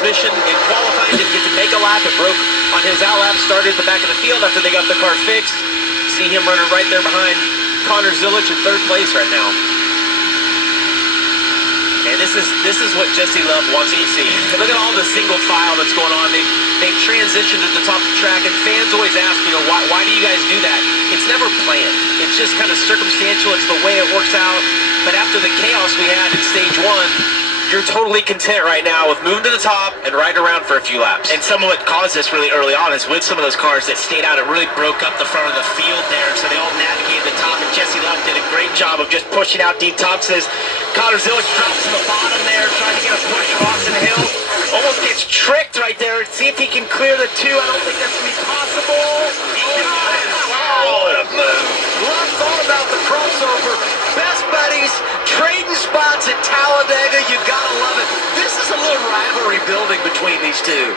transmission in qualifying, didn't get to make a lap. It broke on his out lap, started at the back of the field after they got the car fixed. See him running right there behind Connor Zilic in third place right now. And this is what Jesse Love wants you to see. Look at all the single file that's going on. They've transitioned at the top of the track, and fans always ask, why do you guys do that? It's never planned. It's just kind of circumstantial. It's the way it works out. But after the chaos we had in stage one, you're totally content right now with moving to the top and riding around for a few laps. And some of what caused this really early on is with some of those cars that stayed out, it really broke up the front of the field there, so they all navigated the top, and Jesse Love did a great job of just pushing out Dean Thompson's. Connor Zilic drops to the bottom there, trying to get a push from Austin Hill. Almost gets tricked right there. See if he can clear the two. I don't think that's going to be possible. Wow, what a move. Love thought about the crossover. Best buddies, trading spots at Talladega. You gotta love it. This is a little rivalry building between these two.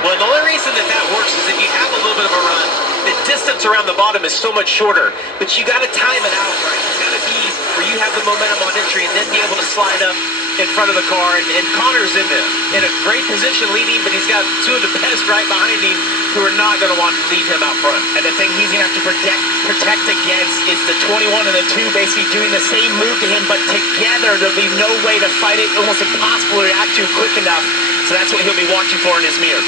Well, the only reason that works is if you have a little bit of a run, the distance around the bottom is so much shorter, but you got to time it out right. It's got to be where you have the momentum on entry and then be able to slide up in front of the car. And Connor's in a great position leading, but he's got two of the best right behind him who are not going to want to leave him out front. And the thing he's going to have to protect against is the 21 and the 2 basically doing the same move to him, but together there'll be no way to fight it. Almost impossible to react to quick enough. So that's what he'll be watching for in his mirror.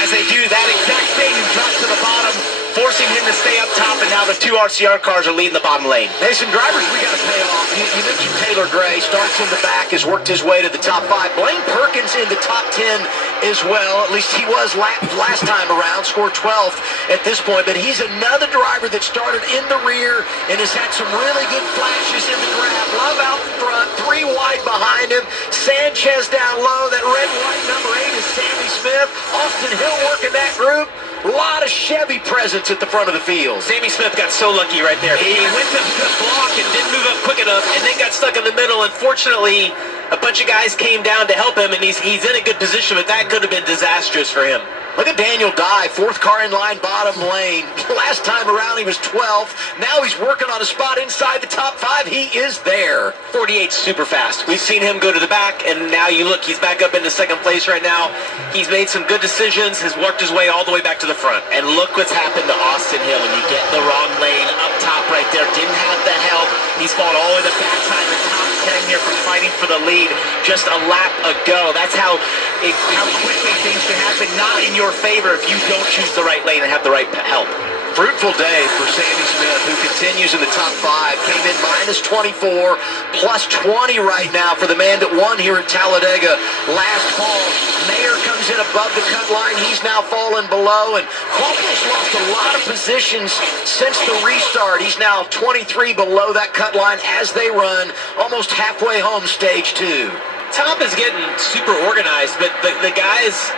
As they do that exact thing, he drops to the bottom, forcing him to stay up top, and now the two RCR cars are leading the bottom lane. Hey, some drivers we got to pay off. You mentioned Taylor Gray, starts in the back, has worked his way to the top 5. Blaine Perkins in the top 10 as well. At least he was last time around, scored 12th at this point. But he's another driver that started in the rear and has had some really good flashes in the grab. Love out front, 3 wide behind him. Sanchez down low. That red-white number 8 is Sammy Smith. Austin Hill working that group. A lot of Chevy presence at the front of the field. Sammy Smith got so lucky right there. He went to block and didn't move up quick enough and then got stuck in the middle. Unfortunately, a bunch of guys came down to help him, and he's in a good position, but that could have been disastrous for him. Look at Daniel Dye, 4th car in line, bottom lane. Last time around he was 12th. Now he's working on a spot inside the top 5. He is there. 48's super fast. We've seen him go to the back, and now you look, he's back up into second place right now. He's made some good decisions, has worked his way all the way back to the front. And look what's happened to Austin Hill when you get in the wrong lane. Up top right there, didn't have the help. He's fallen all the way to the backside of the top 10 here from fighting for the lead just a lap ago. That's how quickly things can happen, not in your favor if you don't choose the right lane and have the right help. Fruitful day for Sammy Smith, who continues in the top 5. Came in -24, +20 right now for the man that won here at Talladega last fall. Mayer comes in above the cut line. He's now fallen below, and Coulter's lost a lot of positions since the restart. He's now 23 below that cut line as they run almost halfway home stage 2. Top is getting super organized, but the guys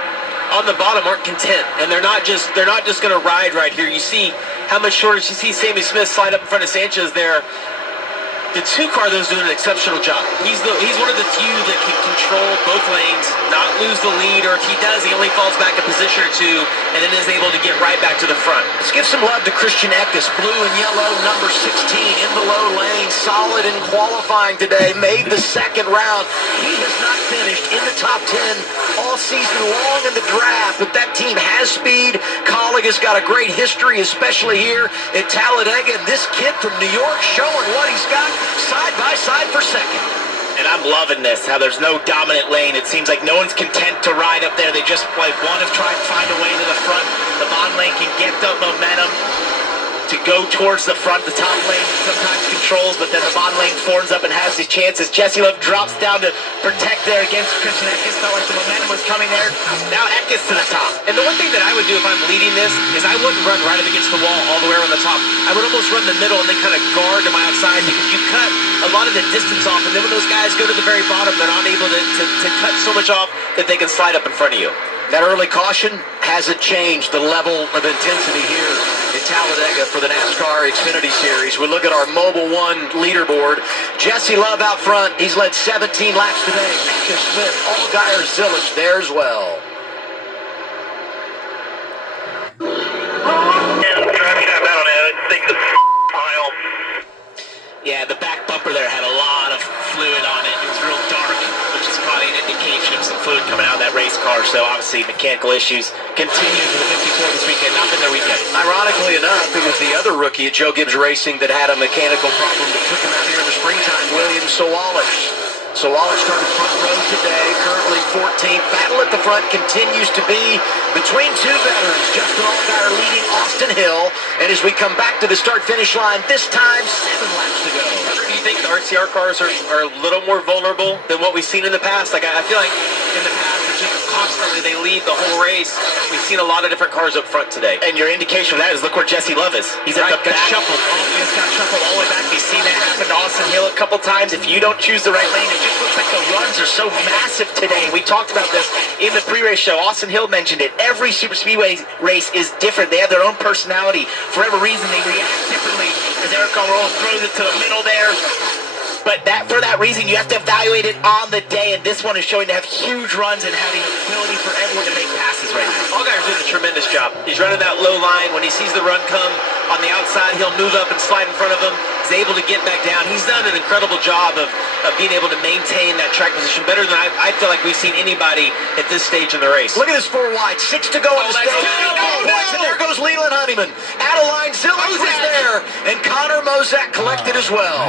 on the bottom aren't content, and they're not just going to ride right here. You see how much shorter. You see Sammy Smith slide up in front of Sanchez there. The 2 car, though, is doing an exceptional job. He's one of the few that can control both lanes, not lose the lead, or if he does, he only falls back a position or 2, and then is able to get right back to the front. Let's give some love to Christian Eckes, blue and yellow, number 16 in the low lane, solid in qualifying today, made the second round. He has not finished in the top 10 all season long in the draft, but that team has speed. Colleague has got a great history, especially here at Talladega, and this kid from New York showing what he's got side by side for second. And I'm loving this, how there's no dominant lane. It seems like no one's content to ride up there. They just want to try and find a way to the front. The bottom lane can get the momentum to go towards the front. The top lane sometimes controls, but then the bottom lane forms up and has his chances. Jesse Love drops down to protect there against Christian Eckes. Felt like the momentum was coming there. Now Eckes to the top. And the one thing that I would do if I'm leading this is I wouldn't run right up against the wall all the way around the top. I would almost run the middle and then kind of guard to my outside, because you cut a lot of the distance off, and then when those guys go to the very bottom, they're not able to cut so much off that they can slide up in front of you. That early caution hasn't changed the level of intensity here at Talladega for the Nascar Xfinity Series. We look at our Mobile One leaderboard. Jesse Love out front. He's led 17 laps today. Eckes, Smith, Allgaier, Zilic there as well. Yeah, the back bumper there had a lot of fluid on it. It was real dark, which is probably an indication of some fluid coming out of that race car. So obviously mechanical issues continue for the 54 this weekend. Not been their weekend. Ironically enough, it was the other rookie at Joe Gibbs Racing that had a mechanical problem that took him out here in the springtime, William Sawalich. Sawalich started front row today, currently 14th. Battle at the front continues to be between two veterans. Justin Allgaier leading Austin Hill. And as we come back to the start-finish line, this time 7 laps to go. Do you think the RCR cars are a little more vulnerable than what we've seen in the past? Like, I feel like in the past, it's just constantly they lead the whole race. We've seen a lot of different cars up front today. And your indication of that is look where Jesse Love is. He's at the back. Shuffled. He just got shuffled all the way back. We've seen that happen to Austin Hill a couple times. If you don't choose the right lane, it just looks like the runs are so massive today. We talked about this in the pre-race show. Austin Hill mentioned it. Every super speedway race is different. They have their oun personality. For whatever reason, they react differently. As Eric Almirola throws it to the middle there. But for that reason, you have to evaluate it on the day, and this one is showing to have huge runs and having ability for everyone to make passes right now. Allgaier's doing a tremendous job. He's running that low line. When he sees the run come on the outside, he'll move up and slide in front of him. He's able to get back down. He's done an incredible job of being able to maintain that track position better than I feel like we've seen anybody at this stage in the race. Look at this 4 wide, 6 to go on the stage. Points, and there goes Leland Honeyman. Adeline Zillers was there, and Connor Mozak collected as well.